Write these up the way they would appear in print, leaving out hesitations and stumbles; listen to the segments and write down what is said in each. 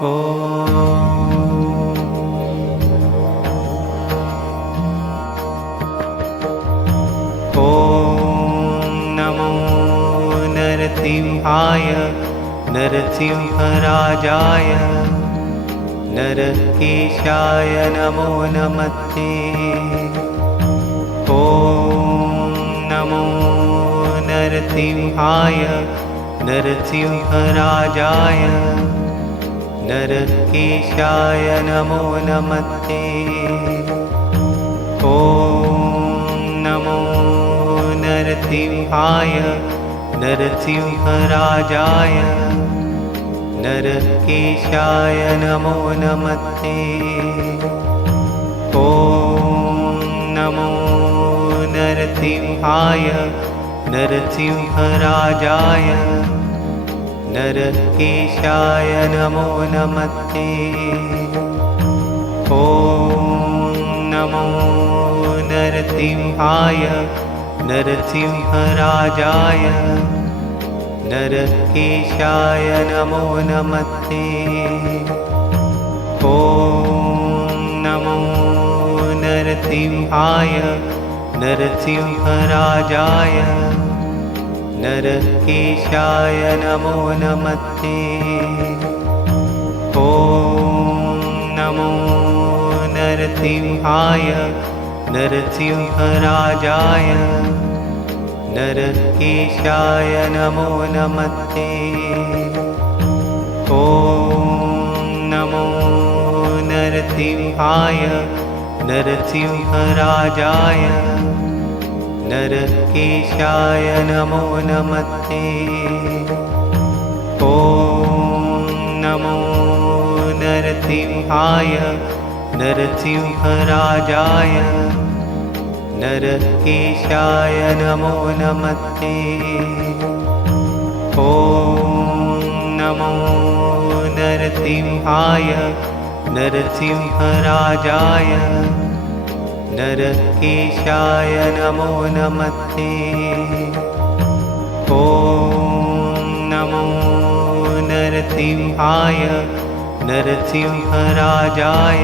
नमो नरसिंहाय नरसिंहराजाय नरकेशाय नमो नमस्ते। नमो नरसिंहाय नरसिंहराजाय नरकेशाय नमो नमस्ते। नमो नरसिंहाय नरसिंहराजाय नरकेशाय नमो नमस्ते। नमो नरसिंहाय नरसिंहराजाय नरकेशाय नमो नमस्ते। नमो नरसिंहाय नरसिंहराजाय नरकेशाय नमो नमस्ते। नमो नरसिंहाय नरसिंहराजाय नरकेशाय नमो नमस्ते। नमो नरसिंहाय नरसिंहराजाय नरकेशाय नमो नमस्ते। नमो नरसिंहाय नरसिंहराजाय नरकेशाय नमो नमस्ते। नमो नरसिंहाय नरसिंहराजाय नरकेशाय नमो नमस्ते। नमो नरसिंहाय नरसिंहराजाय नरकेशाय नमो नमस्ते। नमो नरसिंहाय नरसिंहराजाय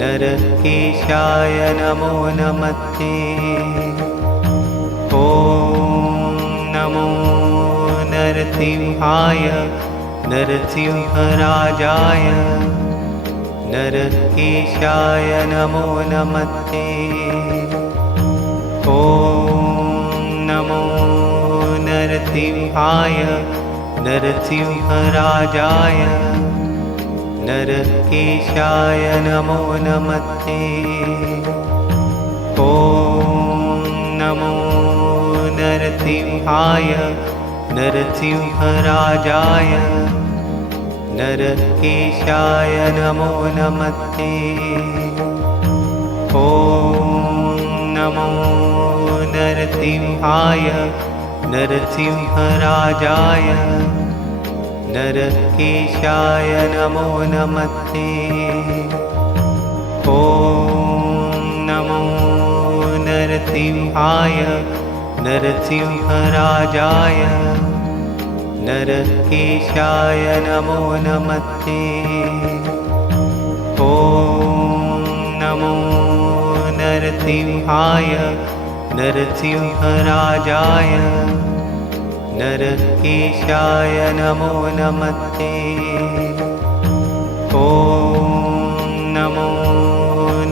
नरकेशाय नमो नमस्ते। नमो नरसिंहाय नरसिंहराजाय नरकेशाय नमो नमस्ते। नमो नरसिंहाय नरसिंहराजाय नरकेशाय नमो नमस्ते। नमो नरसिंहाय नरसिंहराजाय नरकेशाय नमो नमस्ते। नमो नरसिंहाय नरसिंहराजाय नरकेशाय नमो नमस्ते। नमो नरसिंहाय नरसिंहराजाय नरकेशाय नमो नमस्ते। नमो नरसिंहाय नरसिंहराजाय नरकेशाय नमो नमस्ते। नमो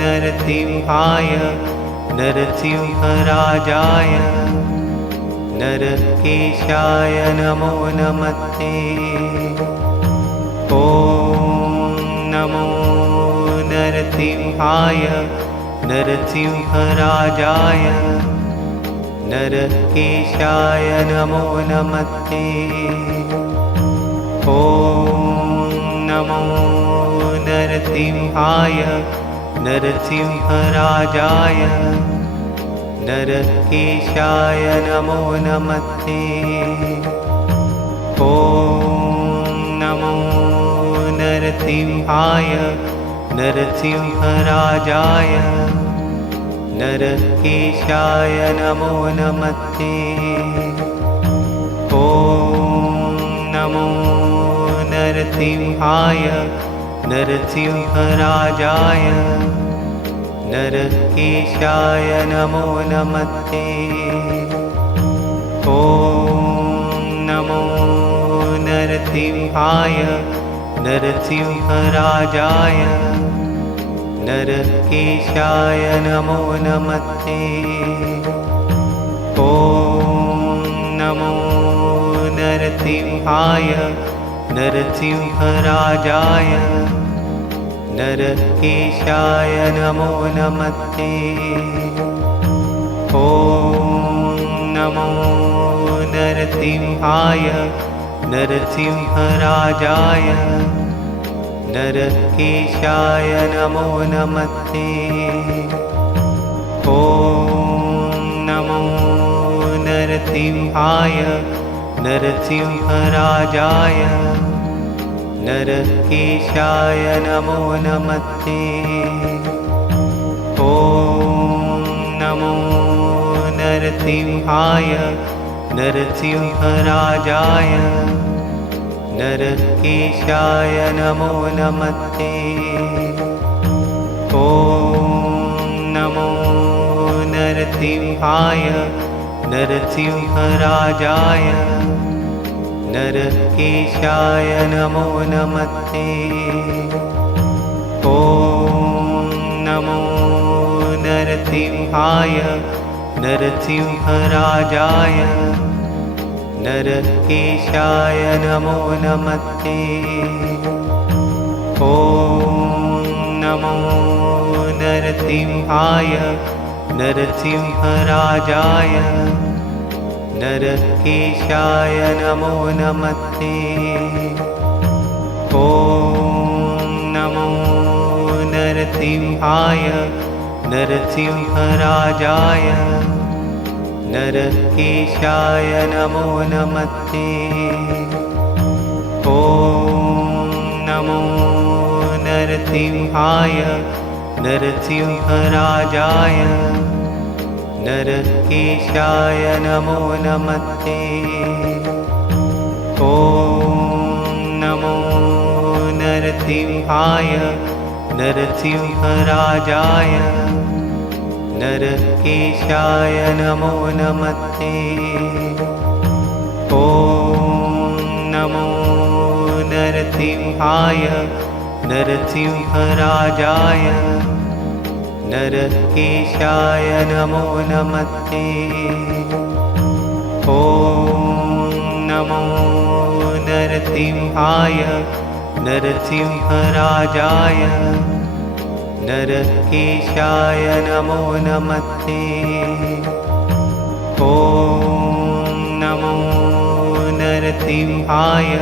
नरसिंहाय नरसिंहराजाय नरकेशाय नमो नमस्ते। नमो नरसिंहाय नरसिंहराजाय नरकेशाय नमो नमस्ते। नमो नरसिंहाय नरसिंहराजाय नरकेशाय नमो नमस्ते। नमो नरसिंहाय नरसिंहराजाय नरकेशाय नमो नमस्ते। नमो नरसिंहाय नरसिंहराजाय नरकेशाय नमो नमस्ते। ॐ नमो नरसिंहाय नरसिंहराजाय नरकेशाय नमो नमस्ते। ॐ नमो नरसिंहाय नरसिंहराजाय नरकेशाय नमो नमस्ते। ॐ नमो नरसिंहाय नरसिंहराजाय नरकेशाय नमो नमस्ते। ॐ नमो नरसिंहाय नरसिंहराजाय नरकेशाय नमो नमस्ते। ॐ नमो नरसिंहाय नरसिंहराजाय नरकेशाय नमो नमस्ते। ॐ नमो नरसिंहाय नरसिंहराजाय नरकेशाय नमो नमस्ते। ॐ नमो नरसिंहाय नरसिंहराजाय नरकेशाय नमो नमस्ते। ॐ नमो नरसिंहाय नरसिंहराजाय नरकेशाय नमो नमस्ते। ॐ नमो नरसिंहाय नरसिंहराजाय नरकेशाय नमो नमस्ते। ॐ नमो नरसिंहाय नरसिंहराजाय नरकेशाय नमो नमस्ते। ॐ नमो नरसिंहाय नरसिंहराजाय नरकेशाय नमो नमस्ते। ॐ नमो नरसिंहाय नरसिंहराजाय नरकेशाय नमो नमस्ते। ॐ नमो नरसिंहाय नरसिंहराजाय नरकेशाय नमो नमस्ते। ॐ नमो नरसिंहाय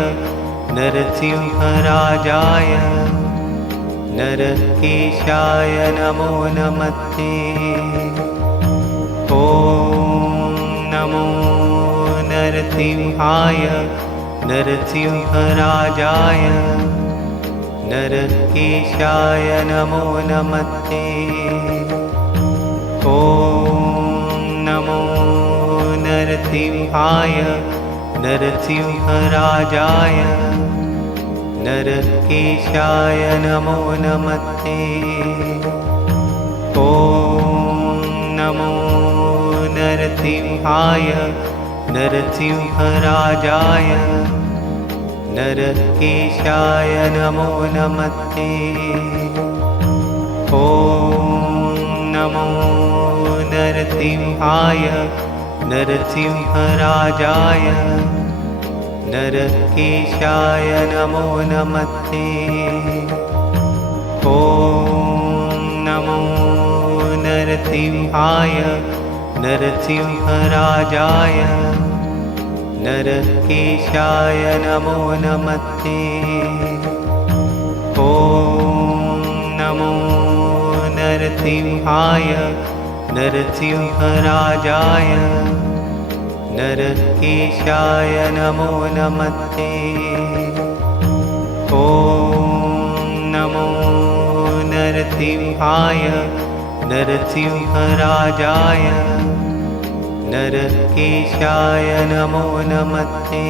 नरसिंहराजाय नरकेशाय नमो नमस्ते। ॐ नमो नरसिंहाय नरसिंहराजाय नरकेशाय नमो नमस्ते। ॐ नमो नरसिंहाय नरसिंहराजाय नरकेशाय नमो नमस्ते। ॐ नमो नरसिंहाय नरसिंहराजाय नरकेशाय नमो नमस्ते। ॐ नमो नरसिंहाय नरसिंहराजाय नरकेशाय नमो नमस्ते। ॐ नमो नरसिंहाय नरसिंहराजाय नरकेशाय नमो नमस्ते। ॐ नमो नरसिंहाय नरसिंहराजाय नरकेशाय नमो नमस्ते। ॐ नमो नरसिंहाय नरसिंहराजाय नरकेशाय नमो नमस्ते।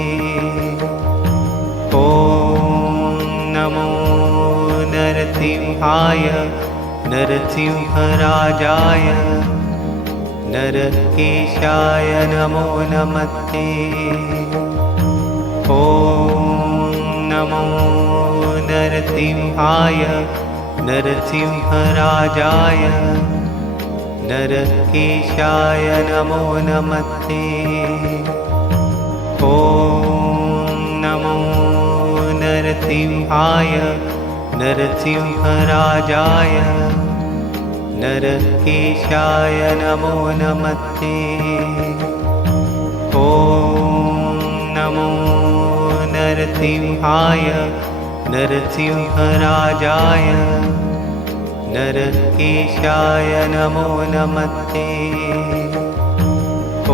ॐ नरसिंहाय नरसिंहराजाय नरकेशाय नमो नमस्ते। ॐ नमो नरसिंहाय नरसिंहराजाय नरकेशाय नमो नमस्ते। ॐ नमो नरसिंहाय नरसिंहराजाय नरकेशाय नमो नमस्ते। ॐ नमो नरसिंहाय नरसिंहराजाय नरकेशाय नमो नमस्ते।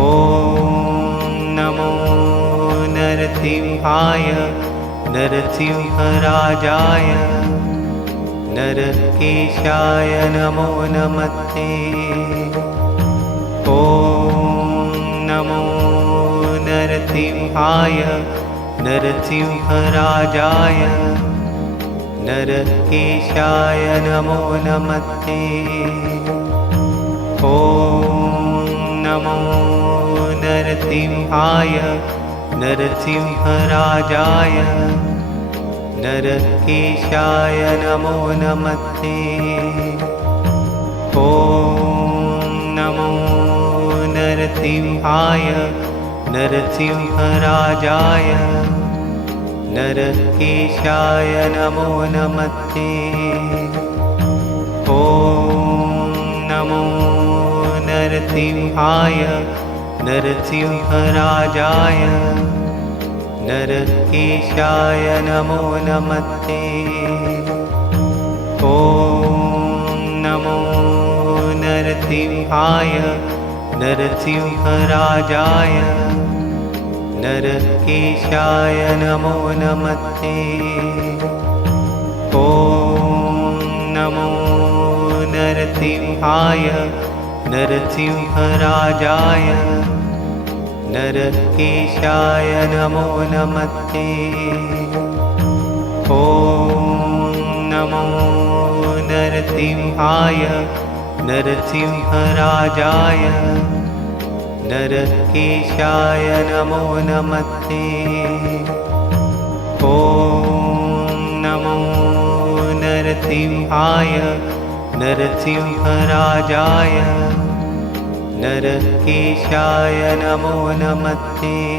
ॐ नमो नरसिंहाय नरसिंहराजाय नरकेशाय नमो नमस्ते। ॐ नमो नरसिंहाय नरसिंहराजाय नरकेशाय नमो नमस्ते। ॐ नमो नरसिंहाय नरसिंहराजाय नरकेशाय नमो नमस्ते। ॐ नमो नरसिंहाय नरसिंहराजाय नरकेशाय नमो नमस्ते। ॐ नमो नरसिंहाय नरसिंहराजाय नरकेशाय नमो नमस्ते। ॐ नमो नरसिंहाय नरसिंहराजाय नरकेशाय नमो नमस्ते। ॐ नमो नरसिंहाय नरसिंहराजाय नरकेशाय नमो नमस्ते। ॐ नमो नरसिंहाय नरसिंहराजाय नरकेशाय नमो नमस्ते। ॐ नमो नरसिंहाय नरसिंहराजाय नरकेशाय नमो नमस्ते।